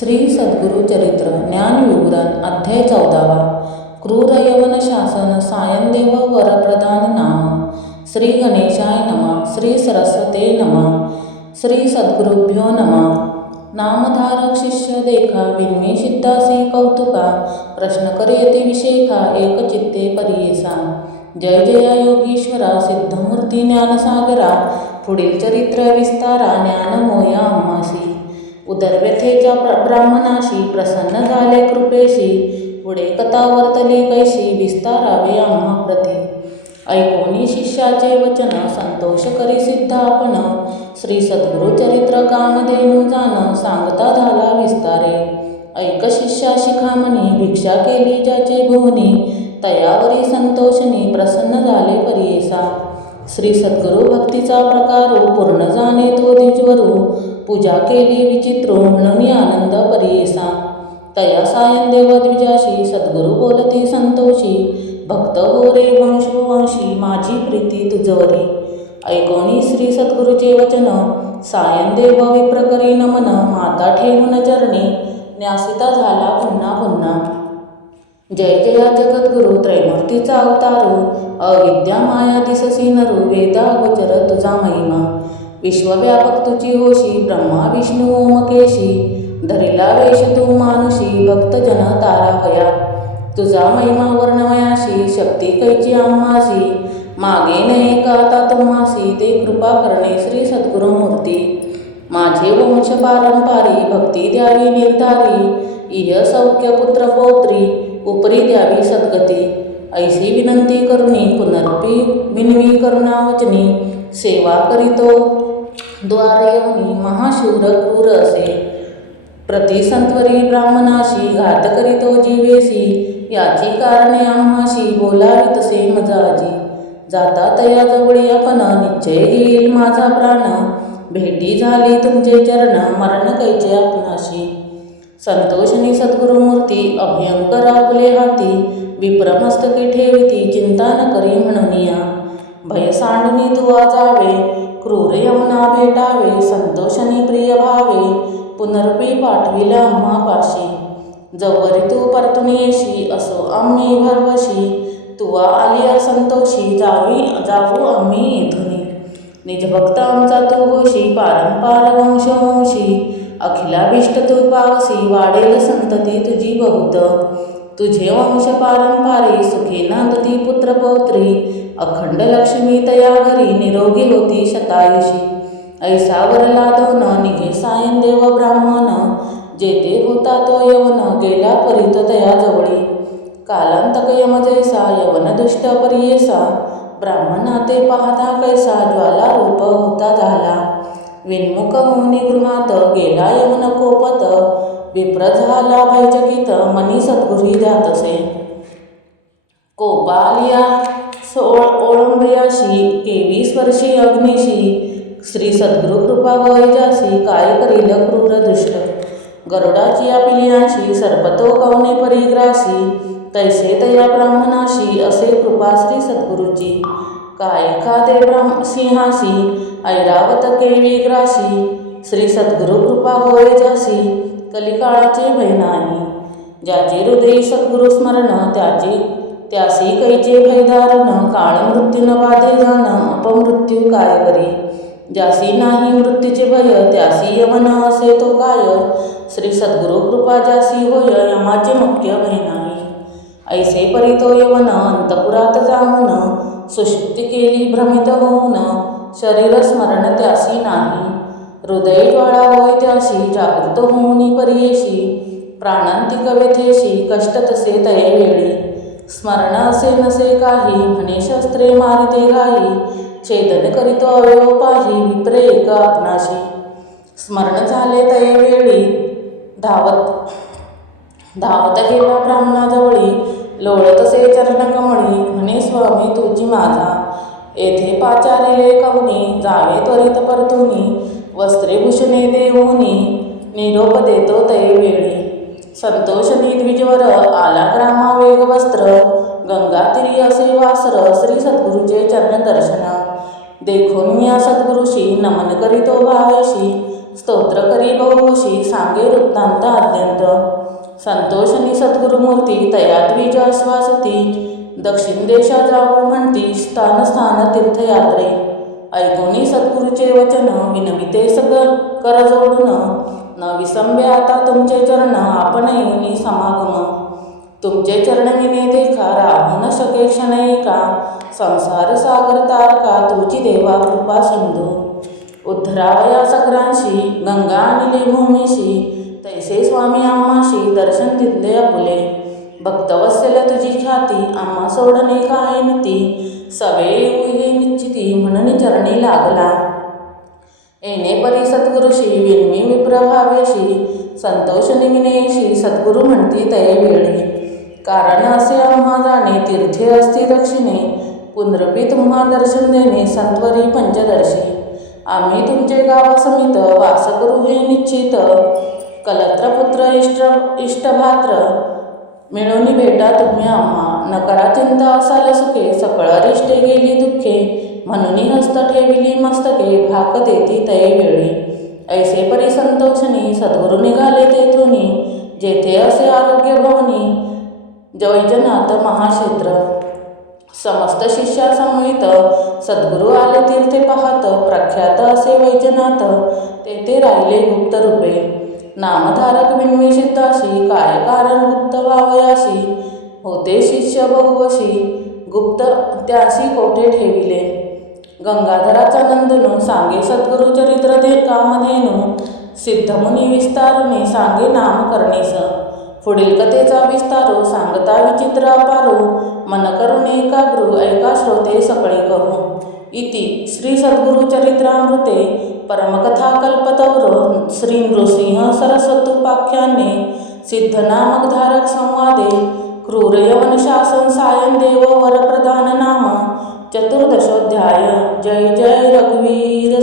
श्री सद्गुरु चरित्र ज्ञानविवरण अध्याय चौदावा. क्रूर यवन शासन सायनदेव वरप्रधान नाम. श्री गणेशाय नमः श्री सरस्वते नम श्री सद्गुरुभ्यो नमः. नामधारक शिष्य देखा विन्मे सिद्धासी कौतुका. प्रश्न करियती विषेखा एक चित्ते परियेसा. जय जया योगीश्वरा सिद्धमूर्ती ज्ञानसागरा. पुढील चरित्र विस्तारा ज्ञानमोया अम्मासी उदरव्यथेच्या प्र ब्राह्मणाशी प्रसन्न झाले कृपेशी. पुढे कथा वर्तली कैशी विस्तारावे आम्हा प्रती ऐकोनी शिष्याचे वचन संतोष करी सिद्ध आपण श्री सद्गुरु चरित्र कामधेनू जाण सांगता झाला विस्तारे. ऐक शिष्या शिखामणी भिक्षा केली ज्याचे भुवनी तयावरी संतोषनी प्रसन्न झाले परियेसा. श्री सद्गुरु भक्तीचा प्रकार हो, पूर्ण जाणे तो द्विजवरू. पूजा केली विचित्र हो, म्हणून आनंद परियेसा. तया सायन देव द्विजाशी सद्गुरु बोलती संतोषी. भक्त हो रे वंशोवंशी माझी प्रीती तुझवरी. ऐकोनी श्री सद्गुरूचे वचन. सायन देव विप्रकरी नमन माता ठेवून चरणी. न्यासिता झाला पुन्हा पुन्हा. जय जया जगद्गुरु त्रैमूर्तीचा अवतारू हो, अविद्या माया दिससी नरू वेदा गोचर तुझा महिमा. विश्वव्यापक तुझी होशी ब्रह्मा विष्णू ओमकेशी. धरिला वेश तू मानुषी भक्तजन ताराभया तुझा महिमा वर्णमयाशी शक्ती कैची आम्हाशी. मागे नये का तुम्हासी ते कृपा करणे श्री सद्गुरु मूर्ती. माझे वंश पारंपारी भक्ती द्यावी निर्धारी. इह सौख्य पुत्र पौत्री उपरी सद्गती ऐशी विनंती करुणी पुनर्पी विनवी करुणावचनी सेवा करीतो. द्वारे महाशूर क्रूर असे. प्रतिसंत्वरी ब्राह्मणाशी घात करीतो जीवेशी याची कारणे आम्हाशी बोलावी तसे मजाजी. जाता तया जवळी आपण निश्चय घेईल माझा प्राण. भेटी झाली तुमचे चरण मरण कैचे आपणाशी. संतोषनी सद्गुरुमूर्ती अभ्यंकर आपले हाती विप्रमस्तकी ठेविती चिंता न करी म्हणनिया. भय सांडणी तुवा जावे क्रूर यमुना भेटावे संतोषनी प्रिय भावे पुनर्पी पाठविला आम्हा पाशी जवरी तू परतून येशी असो आम्ही भरवशी. तुवा आलिया संतोषी जावी जाऊ आम्ही इथुनी. निजभक्त आमचा तू होशी पारंपार वंशवंशी अखिलाभिष्ट तू पावसी वाढेल संतती तुझी बहुत तुझे वंश पारंपारी सुखी नांदती पुत्र पौत्री अखंड लक्ष्मी तया घरी निरोगी होती शतायुषी ऐसा वरला दोन निघे सायन देव ब्राह्मण जेथे होता तो यवन गेला परित तया जवळी। कालांतक यम जैसा यवन दुष्ट परियेसा ब्राह्मणा ते पाहता कैसा ज्वाला रूप होता झाला विन्मुख होऊनी गृहात गेला येऊन कोपत विप्र झाला भयचकित मनी सद्गुरी जातसे. कोपालिया सोळ ओळंबयाशी केवीस वर्षी अग्निशी श्री सद्गुरु कृपा वैजासी काय करील क्रूर दुष्ट. गरुडाची या पिलियांशी सर्पतो कवने परिग्रासी तैसे तया ब्राह्मणाशी असे कृपा श्री सद्गुरूची. काय खाते सिंहासी ऐरावत केळी ग्रासी. श्री सद्गुरु कृपा होय जासी. कलिकाळाची भय नाही ज्याचे हृदय सद्गुरु स्मरण त्याचे त्यासी कैचे भयधारण काळ मृत्यून बाधे जाण अपमृत्यू काय करी? ज्यासी नाही मृत्यूचे भय त्यासी यमन असे तो काय? श्री सद्गुरु कृपा ज्यासी होय यमाचे मुख्य भय नाही ऐसे परी तो यवन अंतपुरात जाऊन सुशुक्ती केली भ्रमित होऊन शरीर स्मरण त्यासी नाही. हृदय ज्वाळा होय त्याशी जागृत होऊनी परियेशी प्राणांतिक व्यथेशी कष्ट तसे तये वेळी. स्मरण असे नसे काही म्हणे शस्त्रे मारिते घाई छेदन करीतो अवयव पाही विप्रे एक आपणाशी. स्मरण झाले तये वेळी. धावत धावत गेला ब्राह्मणाजवळी. लोळतसे चरणकमळी म्हणे स्वामी तुझी माझा. येथे पाचारिले कवनी जावे त्वरित परतुनी. वस्त्रे भूषणे देऊनी निरोप देतो तये वेळी. संतोषनी द्विजवर आला ग्रामा वेग वस्त्र. गंगातिरी असे वासर श्री सद्गुरूचे चरण दर्शन. देखून मी सद्गुरुशी नमन करीतो भावेशी. स्तोत्र करी बहुशी सांगे वृत्तांत अत्यंत. संतोषनी सद्गुरुमूर्ती तया द्विज आश्वासती. दक्षिण देशा जाऊ म्हणती स्थान स्थान तीर्थयात्रे. ऐकुनी सद्गुरूचे वचन विनविते सग कर जोडून. न विसंबे आता तुमचे चरण आपण येऊनी समागम. तुमचे चरण विने देखा राहू न शके क्षण का संसार सागर तारका तुझी देवा कृपा सिंधू. उद्धरावया सगरांशी गंगा आणि भूमीशी तैसे स्वामी आम्हाशी दर्शन फुले आपुले. भक्तवत्सल तुझी ख्याती आम्हा सोडणे काय नीती सवे हे निश्चिती म्हणून चरणी लागला. येणे परी सद्गुरुशी विनमी विप्रभावेशी संतोष निमिनेशी सद्गुरु म्हणती तये वेळी. कारण असे आम्हा जाणे तीर्थे असती दक्षिणे. पुनरपी तुम्हा दर्शन देणे संतवरी पंचदर्शी. आम्ही तुमचे गावासमित वास करू हे निश्चित. कलत्रपुत्र इष्ट इष्टभात्र मिळवणी भेटा तुम्ही आम्हा. नकरा चिंता असाल सुखे सकळ अरिष्टे गेली दुःखे म्हणून हस्त ठेविली मस्तके भाक देती तये वेळी. ऐसे परी संतोषणी सद्गुरु निघाले तेथुनी. जेथे असे आरोग्य भवनी जवैजनाथ महाक्षेत्र. समस्त शिष्यासमवेत सद्गुरु आले तीर्थे पाहत प्रख्यात असे वैजनाथ तेथे राहिले गुप्त रूपे नामधारक बिनवी सिद्धाशी काय कारण गुप्त व्हावयाशी होते शिष्य बहुवशी. गुप्त त्याशी कोठे ठेविले? गंगाधराचा नंदनू सांगे सद्गुरु चरित्र दे कामधेनू. सिद्धमुनी विस्तारुने सांगे नामकरणीस पुढील कथेचा विस्तारू सांगता विचित्र अपारू. मन करून गुरु ऐका श्रोते सकळे करू इति श्री सद्गुरु परमकथाकल्पतौरो परमकथा कल्पतौर श्री नृसिंह संवादे देव वरप्रधान नाम चतुर्दशोध्याय जय जय रघुवीर